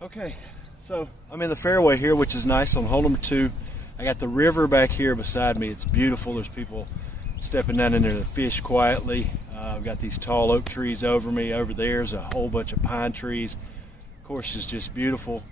Okay, so I'm in the fairway here, which is nice on hole number 2. I got the river back here beside me. It's beautiful. There's people stepping down in there to fish quietly. I've got these tall oak trees over me. Over there's a whole bunch of pine trees. The course is just beautiful.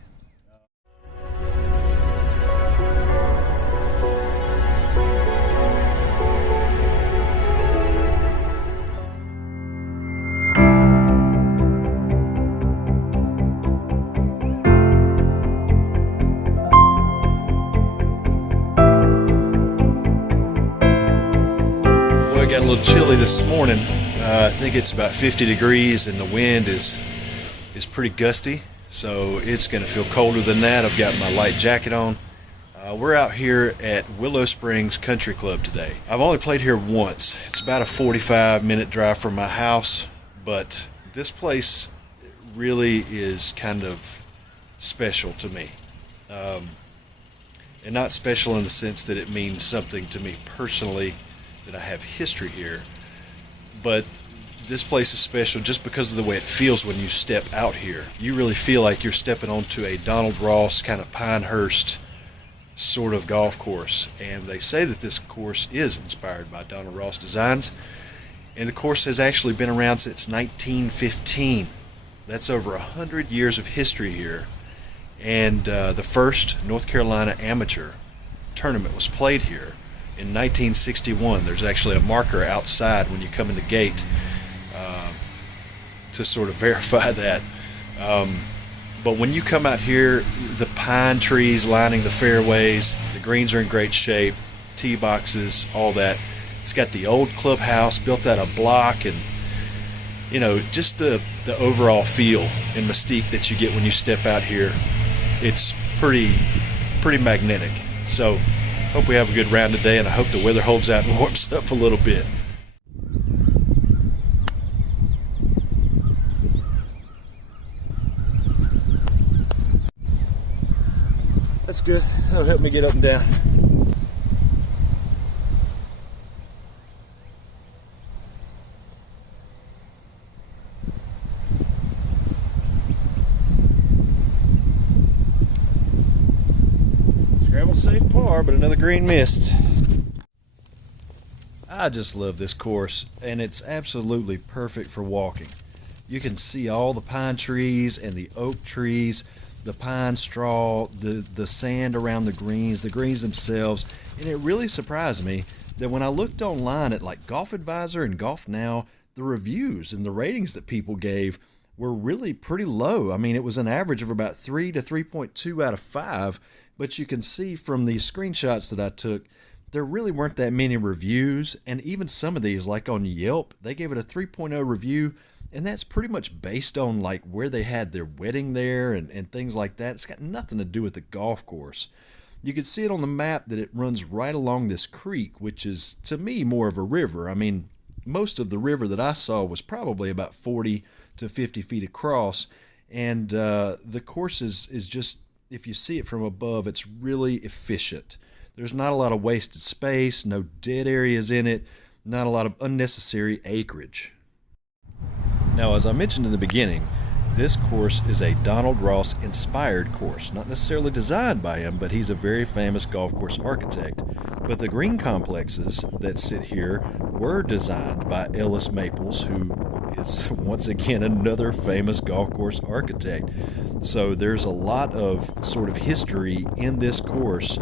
It got a little chilly this morning. I think it's about 50 degrees and the wind is pretty gusty, so it's going to feel colder than that. I've got my light jacket on. We're out here at Willow Springs Country Club today. I've only played here once. It's about a 45-minute drive from my house, but this place really is kind of special to me. And not special in the sense that it means something to me personally, that I have history here, but this place is special just because of the way it feels when you step out here. You really feel like you're stepping onto a Donald Ross kind of Pinehurst sort of golf course, and they say that this course is inspired by Donald Ross designs, and the course has actually been around since 1915. That's over 100 years of history here, and the first North Carolina amateur tournament was played here in 1961. There's actually a marker outside when you come in the gate to sort of verify that. But when you come out here, the pine trees lining the fairways, the greens are in great shape, tee boxes, all that. It's got the old clubhouse built out of block, and you know, just the overall feel and mystique that you get when you step out here. It's pretty magnetic. So hope we have a good round today, and I hope the weather holds out and warms up a little bit. That's good. That'll help me get up and down. Scrambled safe par, but another green missed. I just love this course, and it's absolutely perfect for walking. You can see all the pine trees and the oak trees, the pine straw, the sand around the greens themselves, and it really surprised me that when I looked online at like Golf Advisor and Golf Now, the reviews and the ratings that people gave were really pretty low. I mean, it was an average of about 3 to 3.2 out of 5, but you can see from these screenshots that I took, there really weren't that many reviews, and even some of these, like on Yelp, they gave it a 3.0 review, and that's pretty much based on like where they had their wedding there and things like that. It's got nothing to do with the golf course. You can see it on the map that it runs right along this creek, which is, to me, more of a river. I mean, most of the river that I saw was probably about 40 to 50 feet across, and the course is just, if you see it from above, it's really efficient. There's not a lot of wasted space, no dead areas in it, not a lot of unnecessary acreage. Now, as I mentioned in the beginning, this course is a Donald Ross inspired course, not necessarily designed by him, but he's a very famous golf course architect. But the green complexes that sit here were designed by Ellis who is once again another famous golf course architect. So there's a lot of sort of history in this course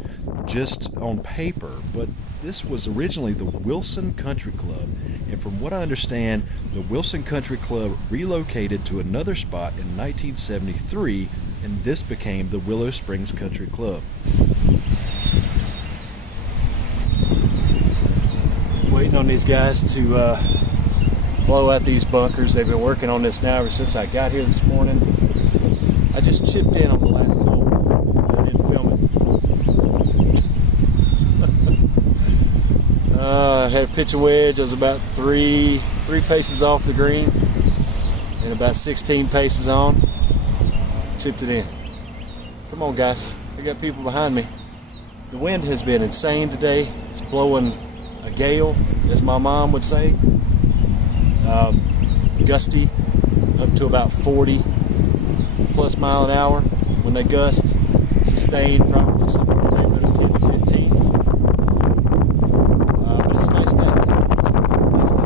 just on paper, but this was originally the Wilson Country Club, and from what I understand, the Wilson Country Club relocated to another spot in 1973, and this became the Willow Springs Country Club. Waiting on these guys to blow out these bunkers. They've been working on this now ever since I got here this morning. I just chipped in on the last hole. I didn't film it. I had a pitch a wedge. I was about three paces off the green and about 16 paces on. Chipped it in. Come on, guys. I got people behind me. The wind has been insane today. It's blowing a gale, as my mom would say. Gusty, up to about 40. plus mile an hour when they gust. Sustained probably somewhere in the neighborhood of 10 to 15. But it's a nice day. Nice day.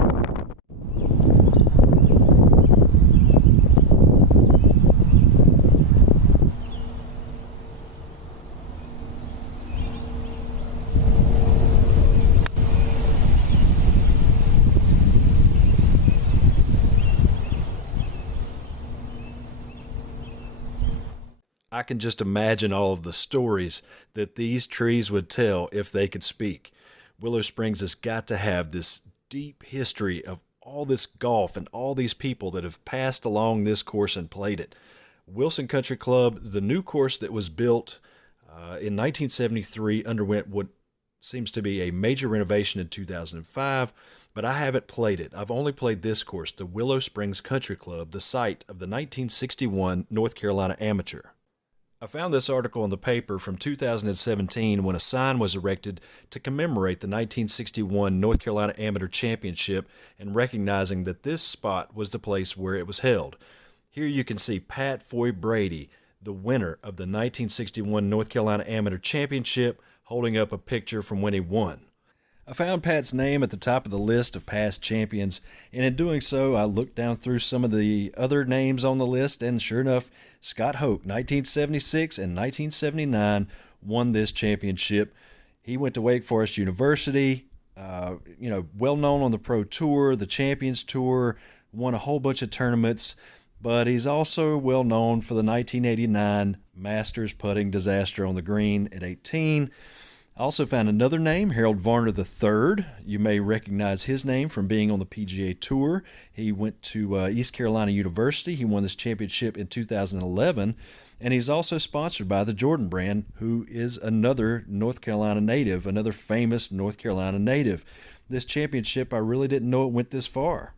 I can just imagine all of the stories that these trees would tell if they could speak. Willow Springs has got to have this deep history of all this golf and all these people that have passed along this course and played it. Wilson Country Club, the new course that was built in 1973, underwent what seems to be a major renovation in 2005, but I haven't played it. I've only played this course, the Willow Springs Country Club, the site of the 1961 North Carolina Amateur. I found this article in the paper from 2017 when a sign was erected to commemorate the 1961 North Carolina Amateur Championship and recognizing that this spot was the place where it was held. Here you can see Pat Foy Brady, the winner of the 1961 North Carolina Amateur Championship, holding up a picture from when he won. I found Pat's name at the top of the list of past champions, and in doing so, I looked down through some of the other names on the list, and sure enough, Scott Hoch, 1976 and 1979, won this championship. He went to Wake Forest University, well known on the Pro Tour, the Champions Tour, won a whole bunch of tournaments, but he's also well known for the 1989 Masters putting disaster on the green at 18. I also found another name, Harold Varner III. You may recognize his name from being on the PGA Tour. He went to East Carolina University. He won this championship in 2011. And he's also sponsored by the Jordan brand, who is another North Carolina native, another famous North Carolina native. This championship, I really didn't know it went this far.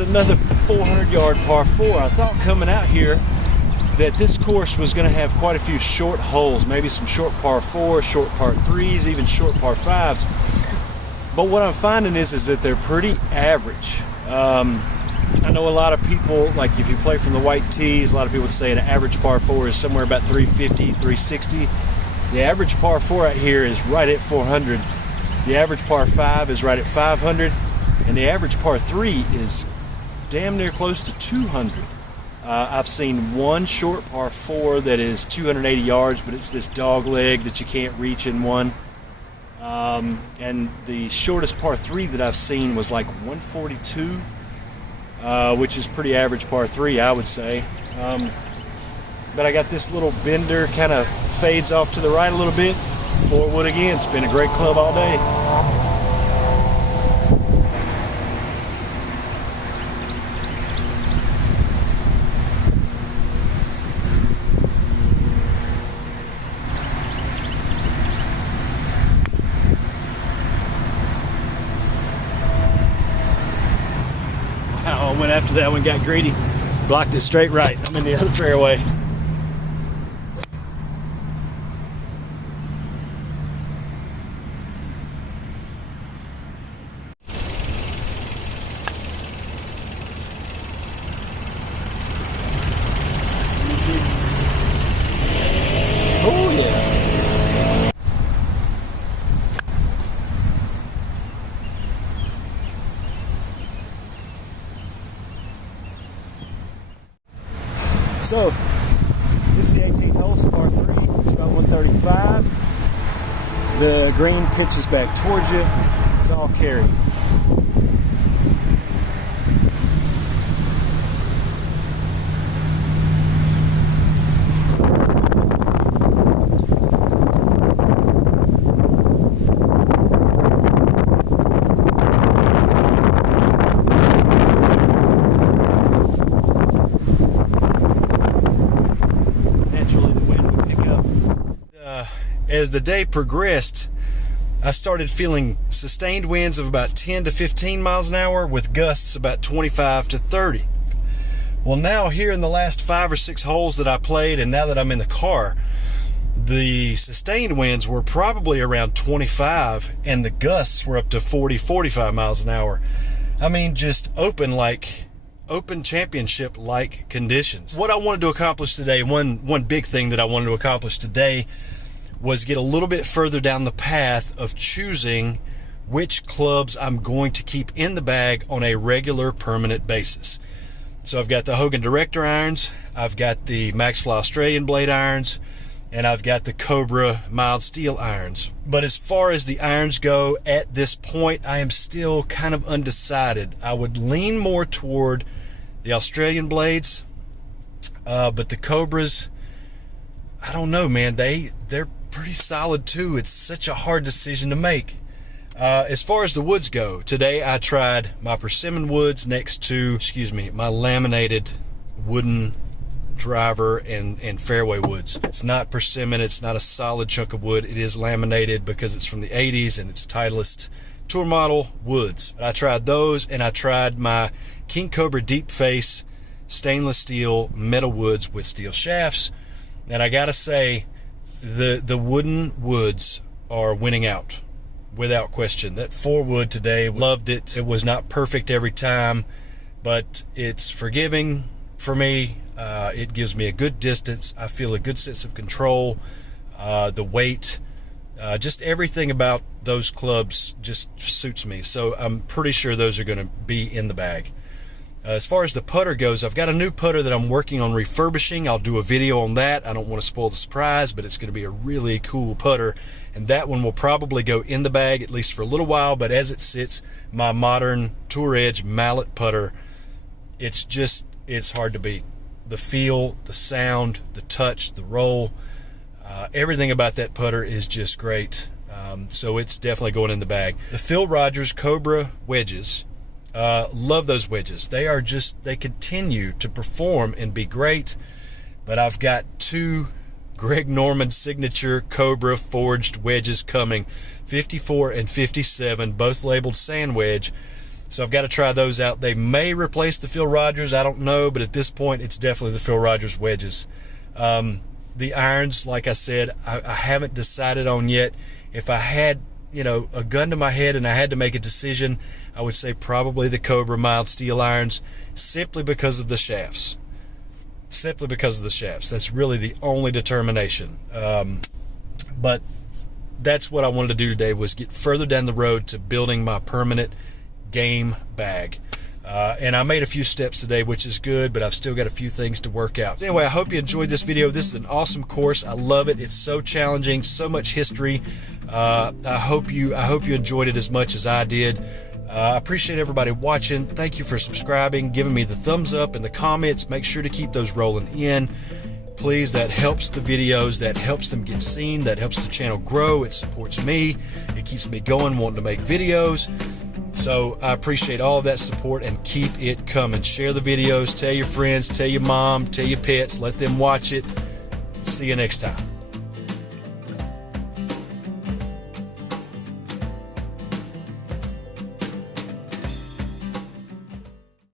Another 400-yard par 4. I thought coming out here that this course was going to have quite a few short holes, maybe some short par 4s, short par 3s, even short par 5s. But what I'm finding is that they're pretty average. I know a lot of people, like if you play from the white tees, a lot of people would say an average par 4 is somewhere about 350, 360. The average par 4 out here is right at 400. The average par 5 is right at 500. And the average par 3 is damn near close to 200. I've seen one short par 4 that is 280 yards, but it's this dog leg that you can't reach in one. And the shortest par 3 that I've seen was like 142, which is pretty average par 3, I would say. But I got this little bender, kind of fades off to the right a little bit. 4-wood again. It's been a great club all day. I went after that one, got greedy, blocked it straight right. I'm in the other fairway. Oh yeah. So, the 18th hole, it's par 3. It's about 135. The green pitches back towards you. It's all carry. As the day progressed, I started feeling sustained winds of about 10 to 15 miles an hour with gusts about 25 to 30. Well, now here in the last 5 or 6 holes that I played, and now that I'm in the car, the sustained winds were probably around 25 and the gusts were up to 40, 45 miles an hour. I mean, just open championship like conditions. What I wanted to accomplish today, one big thing that I wanted to accomplish today was get a little bit further down the path of choosing which clubs I'm going to keep in the bag on a regular permanent basis. So I've got the Hogan Director irons, I've got the Maxfly Australian blade irons, and I've got the Cobra mild steel irons. But as far as the irons go at this point, I am still kind of undecided. I would lean more toward the Australian blades, but the Cobras, I don't know, man, they're pretty solid too. It's such a hard decision to make. As far as the woods go, today I tried my persimmon woods next to, my laminated wooden driver and fairway woods. It's not persimmon, it's not a solid chunk of wood. It is laminated because it's from the 80s and it's Titleist tour model woods. I tried those, and I tried my King Cobra deep face stainless steel metal woods with steel shafts, and I gotta say, the wooden woods are winning out without question. That 4 wood today, loved it. It was not perfect every time, but it's forgiving for me. It gives me a good distance. I feel a good sense of control. The weight, just everything about those clubs just suits me. So I'm pretty sure those are going to be in the bag. As far as the putter goes, I've got a new putter that I'm working on refurbishing. I'll do a video on that. I don't want to spoil the surprise, but it's going to be a really cool putter. And that one will probably go in the bag, at least for a little while. But as it sits, my modern Tour Edge mallet putter, it's hard to beat. The feel, the sound, the touch, the roll, everything about that putter is just great. So it's definitely going in the bag. The Phil Rogers Cobra wedges, love those wedges. They continue to perform and be great. But I've got 2 Greg Norman signature Cobra forged wedges coming, 54 and 57, both labeled sand wedge. So I've got to try those out. They may replace the Phil Rogers, I don't know, but at this point it's definitely the Phil Rogers wedges. The irons, like I said, I haven't decided on yet. If I had, a gun to my head and I had to make a decision, I would say probably the Cobra mild steel irons, simply because of the shafts. That's really the only determination. But that's what I wanted to do today, was get further down the road to building my permanent game bag. And I made a few steps today, which is good, but I've still got a few things to work out. So anyway, I hope you enjoyed this video. This is an awesome course. I love it. It's so challenging, so much history. I hope you enjoyed it as much as I did. I appreciate everybody watching. Thank you for subscribing, giving me the thumbs up and the comments. Make sure to keep those rolling in. Please, that helps the videos, that helps them get seen, that helps the channel grow. It supports me. It keeps me going, wanting to make videos. So I appreciate all of that support, and keep it coming. Share the videos, tell your friends, tell your mom, tell your pets, let them watch it. See you next time.